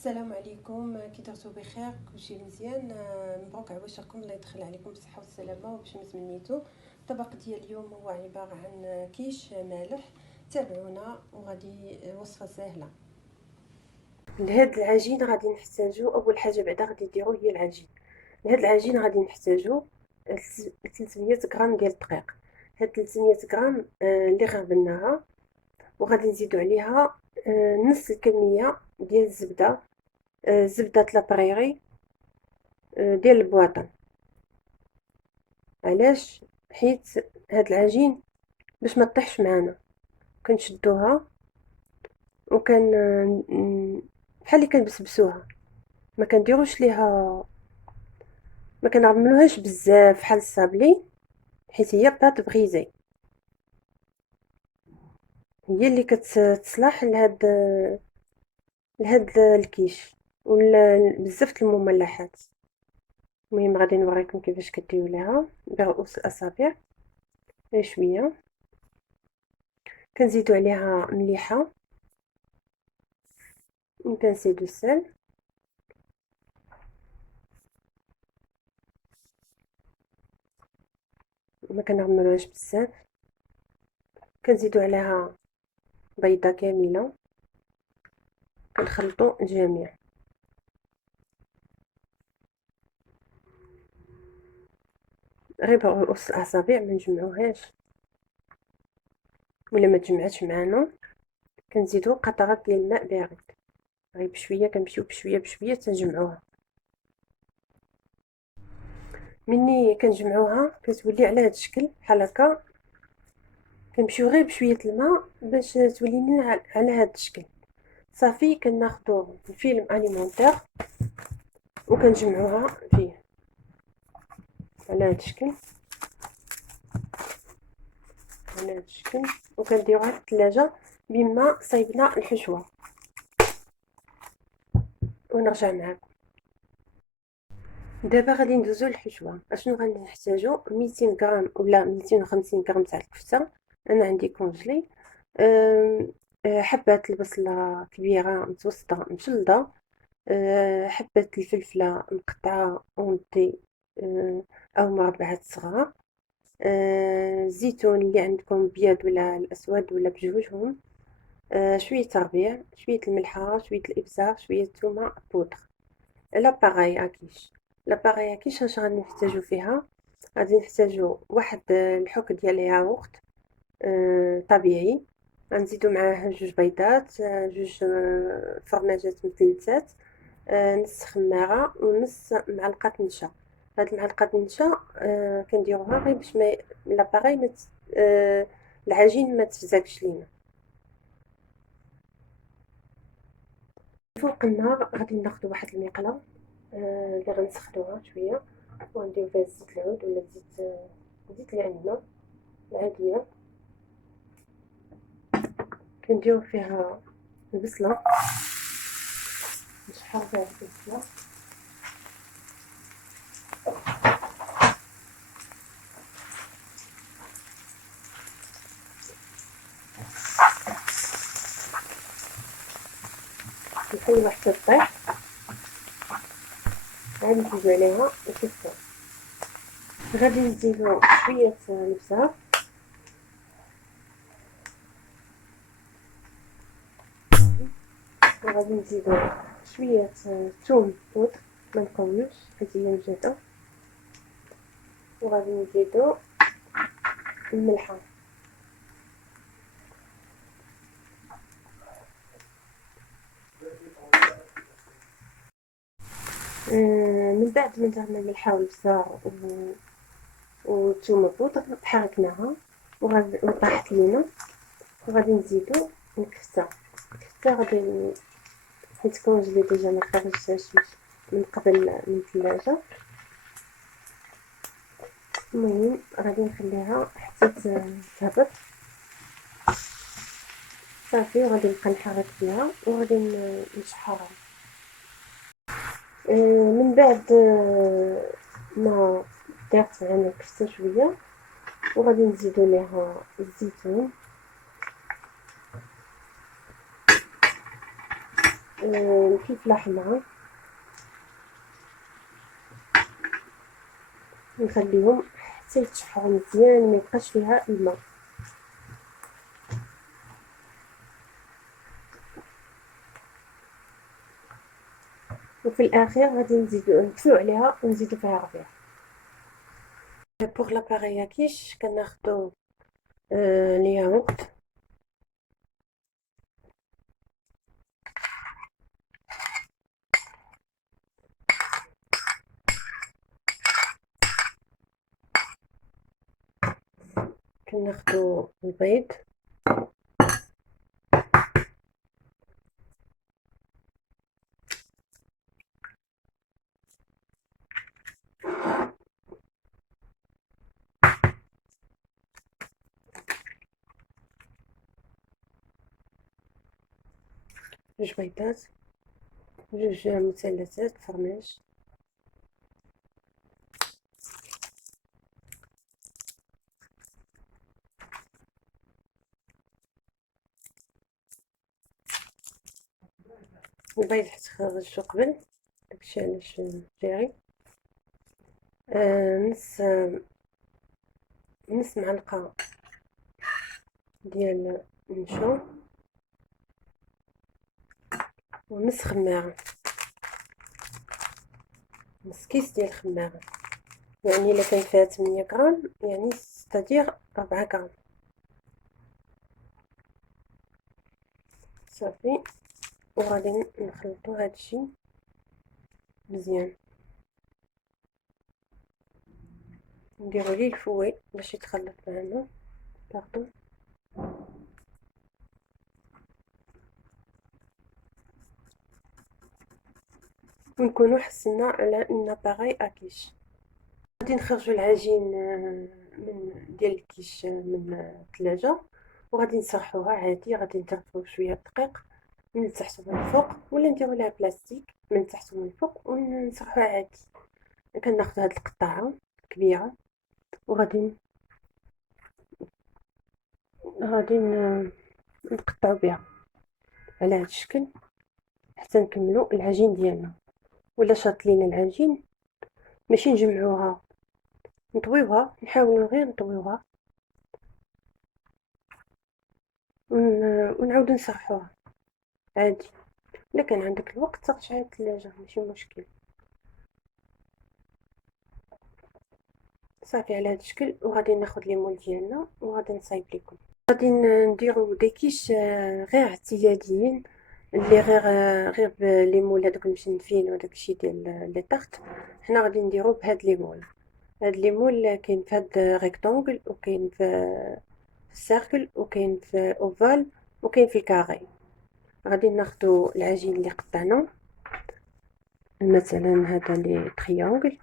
السلام عليكم، كي درتو بخير؟ كلشي مزيان. مبروك عواشركم، الله يدخل عليكم بالصحه والسلامه وباش ما تمنيتو. الطبق ديال اليوم هو عباره عن كيش مالح. تابعونا وغادي وصفه سهله. لهاد العجين غادي نحتاجو اول حاجه بعدا غادي نديرو هي العجين. لهاد العجين غادي نحتاجو 300 غرام ديال الدقيق. هاد 300 غرام اللي غربناها، وغادي نزيدو عليها نص الكميه ديال الزبده، زبدة لابريغي ديال البواطن. علاش؟ حيت هاد العجين باش ما تطيحش معانا، كنشدوها وكان بحال اللي كنبسبسوها، ما كنديروش ليها، ما كنعملوهاش بزاف بحال الصابلي، حيت هي بات بغيزي، هي اللي كتصلح لهاد الكيش ولا بزاف المملحات. المهم غادي نوريكم كيفاش كديروا ليها برؤوس الاصابع. شويه كنزيدو عليها مليحه، وكنزيدو السل، ما كنعملوهاش بزاف. كنزيدو عليها بيضه كامله، كنخلطو الجميع. غير برؤوس الاصابع، ما نجمعوهاش، ولا ما تجمعاتش معانا كنزيدو قطرات ديال الماء بارد، غير بشويه، كنمشيو بشويه بشويه تنجمعوها. مني كنجمعوها كتولي على هذا الشكل بحال هكا، كنمشيو غير بشويه الماء باش تولي لنا على هذا الشكل. صافي كناخذوا الفيلم اليمونتير وكنجمعوها فيه على هذا الشكل، على هذا الشكل، وكنديروها في الثلاجه بما صايبنا الحشوه. ونرجع معكم. دابا غادي ندوزو للحشوه. اشنو غادي نحتاجو؟ 200 غرام ولا 250 غرام تاع الكفته، انا عندي كونجلي. حبات البصله كبيره متوسطه مشلضه، حبه الفلفله مقطعه اونتي او مربعات صغار، الزيتون اللي عندكم بيض ولا الاسود ولا بجوجهم، شويه ربيع، شويه الملحه، شويه الابزار، شويه الثومه بودر. لاباغاي كيش، لاباغاي كيش اش غادي نحتاجو فيها؟ غادي نحتاجو واحد الحك ديال الياغورت طبيعي، غنزيدو معاه جوج بيضات، جوج فرماجات مثلثات، نص خماره ونص معلقه نشا. هاد المعلقه النشا كنديروها غير باش ما لاباغاي ما العجين ما تفزاكش لينا. فوق النار غادي ناخدو واحد المقله اللي غنسخنوها شويه، ونديرو فيها زيت العود ولا زيت اللي عندنا العاديه. كنديرو فيها البصله، نشحر فيها البصله، نخليوها حتى تطيح، عاد نزيدو عليها الكفته. غادي نزيدو شويه البزار، وغادي نزيدو شويه ثوم بودر ما نقولوش حيت هي مجهده، وغادي نزيدو الملحه. من بعد ما درنا الملحه والبزار والثوم بودر حركناها وطاحت لينا، وغادي نزيدو الكفته. غادي حيت كونجلي ديجا ما خرجتهاش من قبل من الثلاجه. المهم غادي نخليها حتى تهبط صافي، وغادي نبقى نحرك فيها وغادي نشحرها. من بعد ما دارت معنا الكفته شويه، وغادي نزيدو ليها الزيتون، الفلفله حمراء، نخليهم حتى يتشحروا مزيان، ما يبقاش فيها الماء. وفي الاخير غادي نزيدو نطفيو عليها ونزيدو فيها ربيع. بوغ لاباغي كيش كناخدو الياغورت، كناخدو البيض، جوج بيضات، جوج مثلثات فرماج، البيض حيت خرجتو قبل داكشي علاش جاري. نص معلقة ديال النشا، ونص خماعة، نص كيس ديال الخماعة، يعني الا كان فيها 8 غرام يعني ستادير 4 غرام. صافي، وغادي نخلطو هادشي مزيان، نديرو ليه الفوي باش يتخلط معنا. باردون. ونكونو حسنا على ان باغي اكيش. غادي نخرجو العجين من ديال الكيش من الثلاجه، وغادي نسرحوها عادي. غادي نضيفو شويه دقيق من تحت ومن الفوق، ولا نديرو لها بلاستيك من تحت ومن الفوق ونسرحوها عادي. كناخدو هاد القطعه كبيره، وغادي نقطعو بها على هاد الشكل حتى نكملو العجين ديالنا. ولا شاط لينا العجين ماشي نجمعوها، نطويوها، نحاولوا غير نطويوها ونعاودو نسرحوها عادي. الا كان عندك الوقت تغشعها الثلاجه ماشي مشكل. صافي على هذا الشكل. وغادي ناخذ لي مول ديالنا وغادي نصايب لكم. غادي نديرو دي كيش غير اعتياديين، اللي غير لي مول هذوك المشنفين وداك الشيء ديال لي طارت. حنا غادي نديرو بهاد لي مول. هاد لي مول كاين في هاد ريكتانغل، وكاين في السيركل، وكاين في اوفال، وكاين في الكاري. غادي ناخدو العجين اللي قطعنا، مثلا هذا لي تريانغل،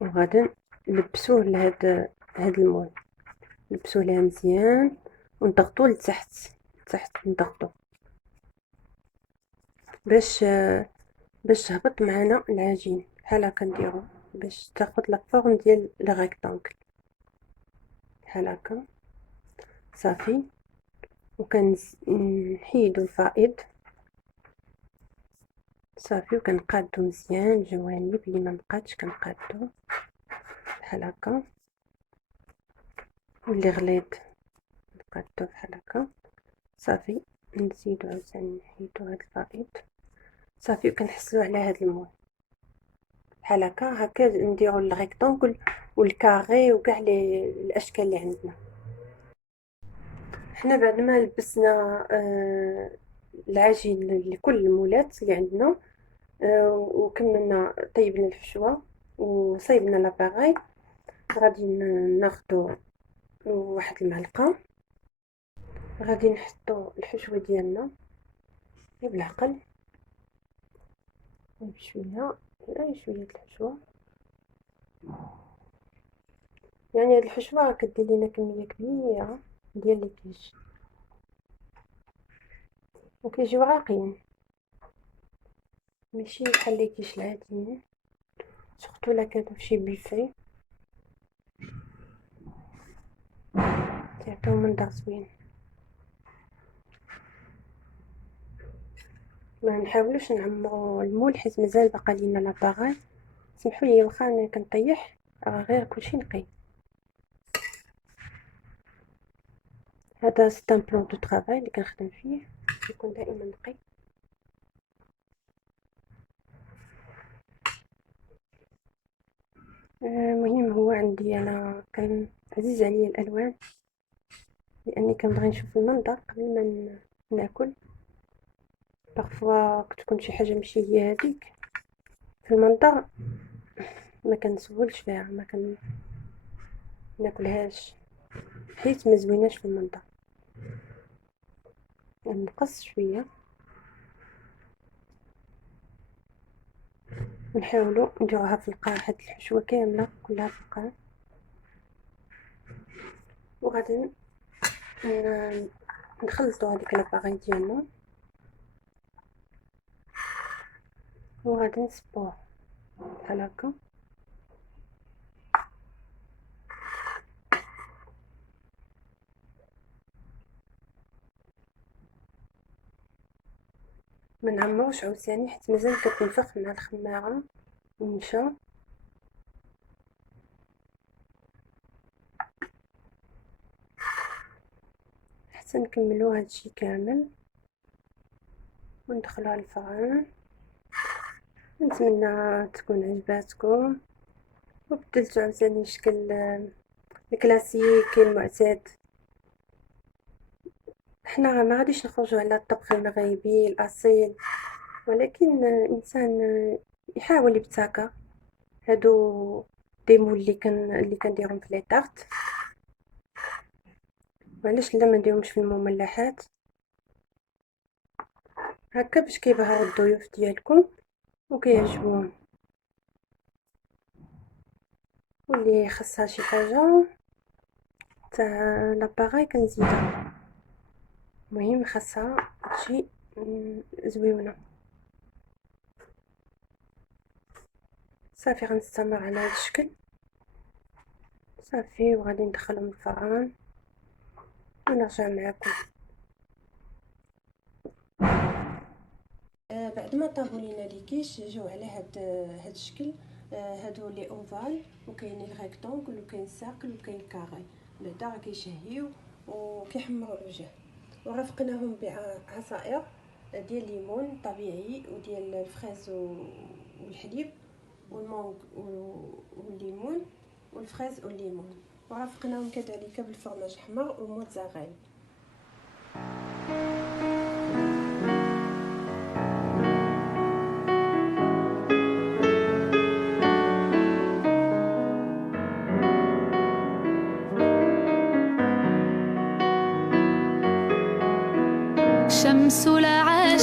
وغادي نلبسوه هاد المول، نلبسوه ليه مزيان ونضغطوه لتحت نضغطو باش تهبط معنا العجين بحال هكا. نديرو باش تاخد لا فورم ديال لي ريكتانغل بحال هكا. صافي، وكنحيدو الفائض. صافي، وكنقادو مزيان الجوانب اللي ما بقاتش كنقادو بحال هكا، واللي غليظ نقادو بحال هكا. صافي، نزيدو عاوتاني نحيدو هاد الفائض. صافي، وكنحصلو على هاد المول بحال هكا نديرو الريكتانغل والكاري وكاع الاشكال اللي عندنا. حنا بعد ما لبسنا العجين لكل المولات اللي عندنا، وكملنا طيبنا الحشوه وصايبنا لاباغاي، غادي ناخدو واحد المعلقه، غادي نحطو الحشوه ديالنا بالعقل بشويه، غير شويه الحشوه. يعني هاد الحشوه كدير لينا كميه كبيره ديال الكيش وكيجيو راقيين، ماشي بحال لي كيش العاديين، سورتو الا كانوا فشي بوفي تيعطيو منظر زوين. ما نحاولوش نعمرو المول حيت مازال بقى لينا لاباغاي. سمحوا لي واخا انا كنطيح غير كلشي نقي. هذا سي ان بلان دو طرافاي اللي كنخدم فيه، يكون دائما نقي. المهم هو عندي انا كان عزيز عليا الالوان، لاني كنبغي نشوف المنظر قبل ما ناكل. بارفوا كتكون شي حاجه ماشي هي هذيك في المنظر ما كنسولش فيها، ما ناكلهاش حيت ما زويناش في المنظر. نقص شويه ونحاولوا نديروها في القاع، هاد الحشوه كامله كلها في القاع. وغادي نخلطوا هذيك لاباغي ديالنا وغادي نصبوه بحال هكا. ما نعمروش عاوتاني حيت مازال كتنفخ مع الخماعه والنشا. حتى نكملو هادشي كامل وندخلوها الفران. نتمنى تكون عجباتكم وبدلتو عاوتاني الشكل الكلاسيكي المعتاد. حنا ما غاديش نخرجوا على الطبخ المغربي الاصيل، ولكن الانسان يحاول يبتكر. هادو دي مول اللي كنديرهم في لي طارت، وعلاش لا ما نديرهمش في المملحات هكا باش كيبهروا الضيوف ديالكم وكيعجبوهم. واللي خاصها شي حاجه تاع لاباغاي كنزيدها، المهم خاصها تجي زويونه. صافي غنستمر على هذا الشكل صافي، وغادي ندخلهم الفران ونرجع معكم. بعد ما طابوا لينا لي كيش جاو على هاد الشكل. هادو لي اوفال وكاينين الريكتونغل وكاين ساقل وكاين كاري، بعدا راه كيشهيو وكيحمروا الوجه. ورافقناهم بعصائر ديال الليمون طبيعي وديال الفريز والحليب والمانغ والليمون والفريز والليمون. ورافقناهم كذلك بالفرماج احمر والموتزاريلا. شمس العالم